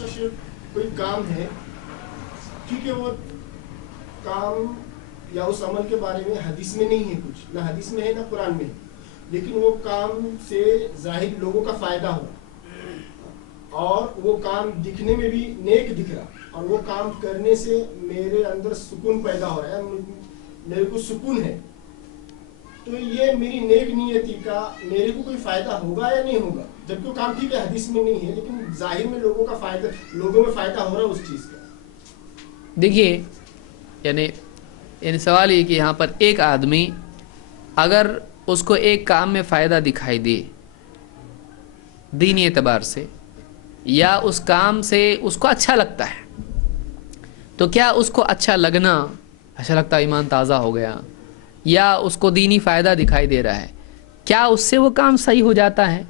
اچھا شیخ کوئی کام ہے، ٹھیک ہے، وہ کام یا اس عمل کے بارے میں حدیث میں نہیں ہے، کچھ نہ حدیث میں ہے نہ قرآن میں ہے، لیکن وہ کام سے ظاہر لوگوں کا فائدہ ہو اور وہ کام دکھنے میں بھی نیک دکھ رہا اور وہ کام کرنے سے میرے اندر سکون پیدا ہو رہا ہے، میرے کو سکون ہے، تو یہ میری نیک نیتی کا میرے کو کوئی فائدہ ہوگا یا نہیں ہوگا؟ جبکہ وہ کام ٹھیک ہے حدیث میں نہیں ہے، لیکن ظاہر میں لوگوں میں فائدہ ہو رہا ہے اس چیز کا۔ دیکھیے یعنی سوال یہ کہ یہاں پر ایک آدمی اگر اس کو ایک کام میں فائدہ دکھائی دے دینی اعتبار سے، یا اس کام سے اس کو اچھا لگتا ہے، تو کیا اس کو اچھا لگتا ایمان تازہ ہو گیا، یا اس کو دینی فائدہ دکھائی دے رہا ہے، کیا اس سے وہ کام صحیح ہو جاتا ہے؟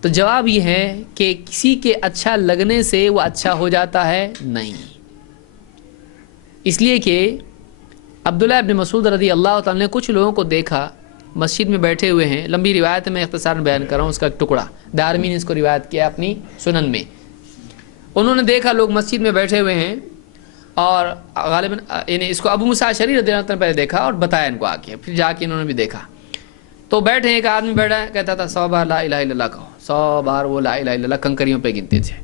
تو جواب یہ ہے کہ کسی کے اچھا لگنے سے وہ اچھا ہو جاتا ہے نہیں، اس لیے کہ عبداللہ ابن مسعود رضی اللہ تعالیٰ نے کچھ لوگوں کو دیکھا مسجد میں بیٹھے ہوئے ہیں، لمبی روایت میں اختصار بیان کر رہا ہوں، اس کا ایک ٹکڑا دارمی نے اس کو روایت کیا اپنی سنن میں۔ انہوں نے دیکھا لوگ مسجد میں بیٹھے ہوئے ہیں، اور غالباً اس کو ابو موسیٰ اشعری رضی اللہ عنہ نے پہلے دیکھا اور بتایا ان کو آ کے، پھر جا کے انہوں نے بھی دیکھا، تو بیٹھے ایک آدمی بیٹھا ہے، کہتا تھا 100 بار لا الہ الا اللہ کہو، 100 بار وہ لا الہ الا اللہ کنکریوں پہ گنتے تھے،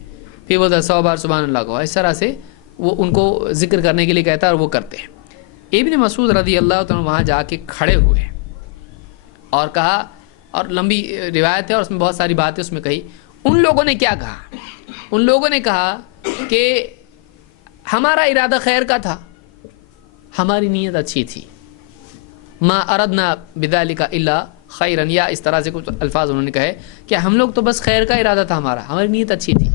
پھر بولتا 100 بار سبحان اللہ کہو، اس طرح سے وہ ان کو ذکر کرنے کے لیے کہتا ہے اور وہ کرتے ہیں۔ ابن مسعود رضی اللہ عنہ وہاں جا کے کھڑے ہوئے اور کہا، اور لمبی روایت ہے اور اس میں بہت ساری باتیں اس میں کہی، ان لوگوں نے کیا کہا؟ ان لوگوں نے کہا کہ ہمارا ارادہ خیر کا تھا، ہماری نیت اچھی تھی، ما اردنا بذالک الا خیرا، یا اس طرح سے کچھ الفاظ انہوں نے کہے کہ ہم لوگ تو بس خیر کا ارادہ تھا، ہماری نیت اچھی تھی۔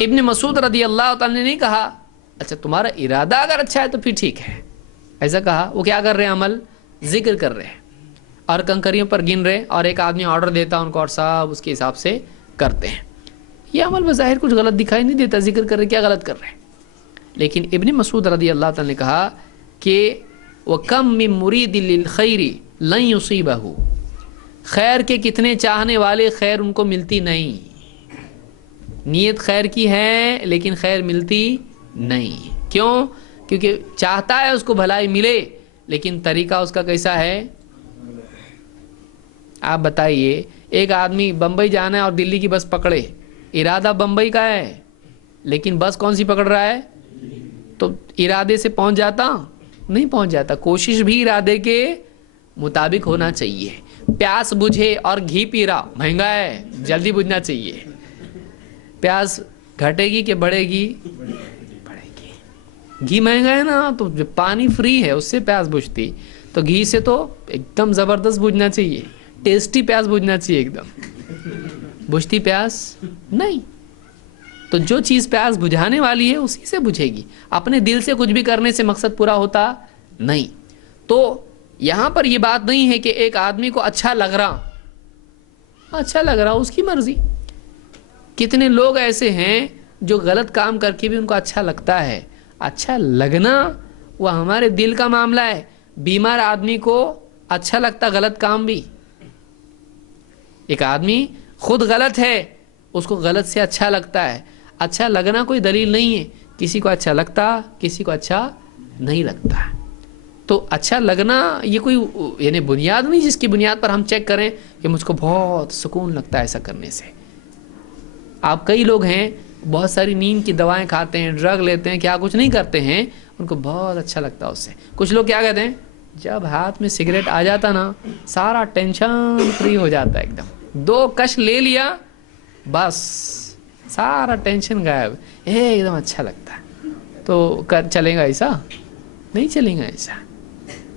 ابن مسعود رضی اللہ تعالی نے نہیں کہا اچھا تمہارا ارادہ اگر اچھا ہے تو پھر ٹھیک ہے، ایسا کہا۔ وہ کیا کر رہے ہیں؟ عمل ذکر کر رہے ہیں اور کنکریوں پر گن رہے، اور ایک آدمی آرڈر دیتا ان کو اور سب اس کے حساب سے کرتے ہیں۔ یہ عمل بظاہر کچھ غلط دکھائی نہیں دیتا، ذکر کر رہے کیا غلط کر رہے ہیں، لیکن ابن مسعود رضی اللہ تعالی نے کہا کہ وَكَمْ مِن مُرِيدٍ لِلْخَيْرِ لَن يُصِيبَهُ، خیر کے کتنے چاہنے والے خیر ان کو ملتی نہیں، نیت خیر کی ہے لیکن خیر ملتی نہیں، کیوں؟ کیونکہ چاہتا ہے اس کو بھلائی ملے لیکن طریقہ اس کا کیسا ہے؟ آپ بتائیے، ایک آدمی بمبئی جانا ہے اور دلی کی بس پکڑے، ارادہ بمبئی کا ہے لیکن بس کون سی پکڑ رہا ہے؟ تو ارادے سے پہنچ جاتا نہیں، پہنچ جاتا۔ کوشش بھی ارادے کے مطابق ہونا چاہیے۔ پیاس بجھے اور گھی پی رہا، مہنگا ہے، جلدی بجھنا چاہیے۔ پیاس گھٹے گی کہ بڑھے گی؟ بڑھے گی۔ گھی مہنگا ہے نا، تو جو پانی فری ہے اس سے پیاس بجھتی، تو گھی سے تو ایک دم زبردست بجھنا چاہیے، ٹیسٹی پیاس بجھنا چاہیے، ایک دم بجھتی پیاس نہیں۔ تو جو چیز پیاس بجھانے والی ہے اسی سے بجھے گی، اپنے دل سے کچھ بھی کرنے سے مقصد پورا ہوتا نہیں۔ تو یہاں پر یہ بات نہیں ہے کہ ایک آدمی کو اچھا لگ رہا اس کی مرضی۔ کتنے لوگ ایسے ہیں جو غلط کام کر کے بھی ان کو اچھا لگتا ہے، اچھا لگنا وہ ہمارے دل کا معاملہ ہے۔ بیمار آدمی کو اچھا لگتا غلط کام بھی، ایک آدمی خود غلط ہے اس کو غلط سے اچھا لگتا ہے، اچھا لگنا کوئی دلیل نہیں ہے، کسی کو اچھا لگتا کسی کو اچھا نہیں لگتا۔ تو اچھا لگنا یہ کوئی یعنی بنیاد نہیں جس کی بنیاد پر ہم چیک کریں کہ مجھ کو بہت سکون لگتا ہے ایسا کرنے سے۔ آپ کئی لوگ ہیں بہت ساری نیند کی دوائیں کھاتے ہیں، ڈرگ لیتے ہیں، کیا کچھ نہیں کرتے ہیں، ان کو بہت اچھا لگتا ہے اس سے۔ کچھ لوگ کیا کہتے ہیں، جب ہاتھ میں سگریٹ آ جاتا نا سارا ٹینشن فری ہو جاتا ہے، ایک دم 2 کش لے لیا بس سارا ٹینشن غائب، ایک دم اچھا لگتا ہے۔ تو چلے گا ایسا؟ نہیں چلیں گا ایسا۔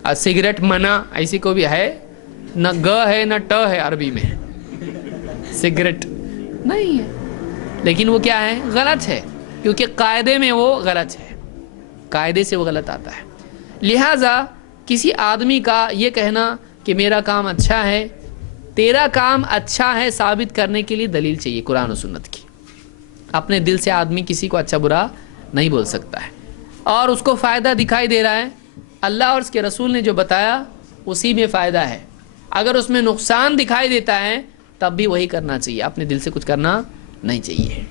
اور سگریٹ منع ایسی کو بھی ہے، نہ گ ہے نہ ٹ ہے عربی میں، سگریٹ نہیں ہے، لیکن وہ کیا ہے؟ غلط ہے، کیونکہ قاعدے میں وہ غلط ہے، قاعدے سے وہ غلط آتا ہے۔ لہٰذا کسی آدمی کا یہ کہنا کہ میرا کام اچھا ہے، تیرا کام اچھا ہے ثابت کرنے کے لیے دلیل چاہیے قرآن و سنت کی۔ اپنے دل سے آدمی کسی کو اچھا برا نہیں بول سکتا ہے، اور اس کو فائدہ دکھائی دے رہا ہے، اللہ اور اس کے رسول نے جو بتایا اسی میں فائدہ ہے۔ اگر اس میں نقصان دکھائی دیتا ہے تب بھی وہی کرنا چاہیے، اپنے دل سے کچھ کرنا نہیں چاہیے۔